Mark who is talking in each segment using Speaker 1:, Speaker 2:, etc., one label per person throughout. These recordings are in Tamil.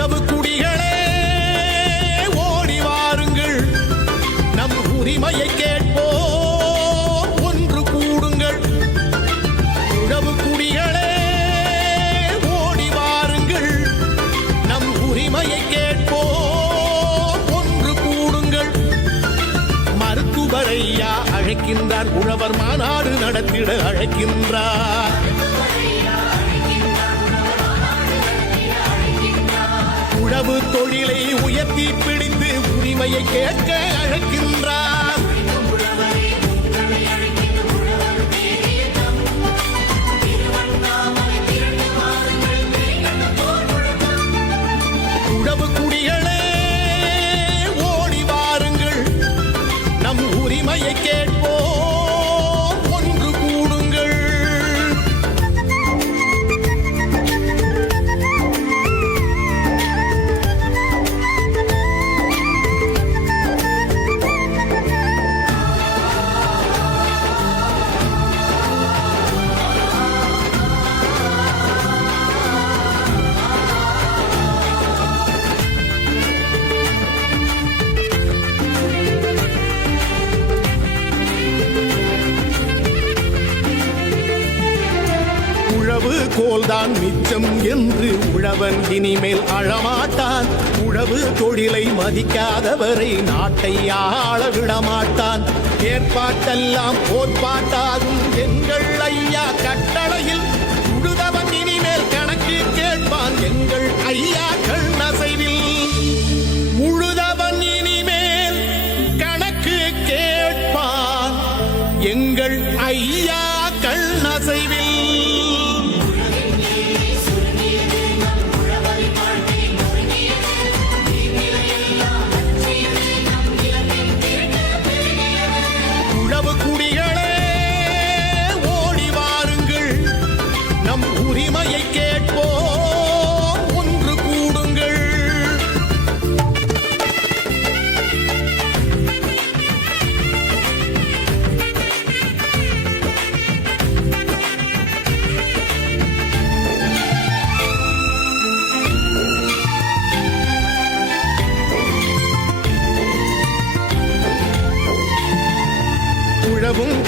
Speaker 1: உழவு குடிகளே ஓடி வாருங்கள். நம் உரிமையை கேட்போம் ஒன்று கூடுங்கள். உழவு குடிகளே ஓடி வாருங்கள். நம் உரிமையை கேட்போம் ஒன்று கூடுங்கள். மருத்துவரையா அழைக்கின்றார் உழவர் மாநாடு நடத்திட அழைக்கின்றார். உழவு தொழிலை உயர்த்தி பிடித்து உரிமையை கேட்க அழைக்கின்றார். உழவு கோல்தான் மிச்சம் என்று உழவன் இனிமேல் அழமாட்டான். உழவு தொழிலை மதிக்காதவரை நாட்டை ஆள விடமாட்டான். ஏற்பாட்டெல்லாம் போர்ப்பாட்டாகும் எங்கள் ஐயா கட்டளையில். உழுதவன் இனிமேல் கணக்கு கேட்பான் எங்கள் ஐயாக்கள்.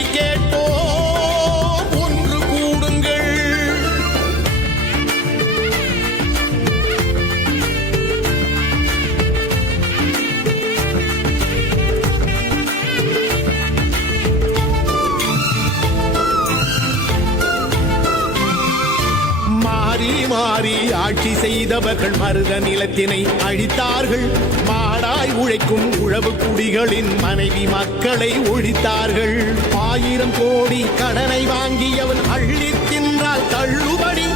Speaker 1: உரிமையை ஆட்சி செய்தவர்கள் மருத நிலத்தினை அழித்தார்கள். மாடாய் உழைக்கும் உழவு குடிகளின் மனைவி மக்களை ஒழித்தார்கள். ஆயிரம் கோடி கடனை வாங்கியவன் அள்ளி தின்றால் தள்ளுபடி.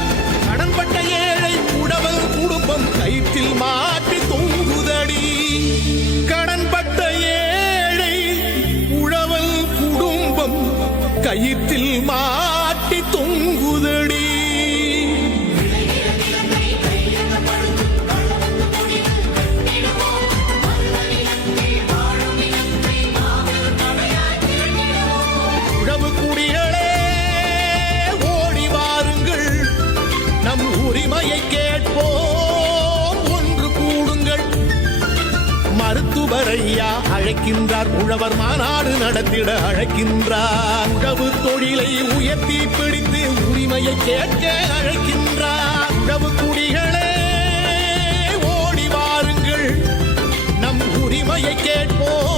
Speaker 1: கடன்பட்ட ஏழை உடவல் குடும்பம் கயிற்றில் மாற்றி தொங்குதடி. கடன்பட்ட ஏழை உழவல் குடும்பம் கயிற்றில் மாட்டி உரிமையை கேட்போம். ஒன்று கூடுங்கள். மருத்துவர் ஐயா அழைக்கின்றார். உழவர் மாநாடு நடத்திட அழைக்கின்றார். உழவு தொழிலை உயர்த்தி பிடித்து உரிமையை கேட்க அழைக்கின்றார். உழவு குடிகளே ஓடி வாருங்கள். நம் உரிமையை கேட்போம்.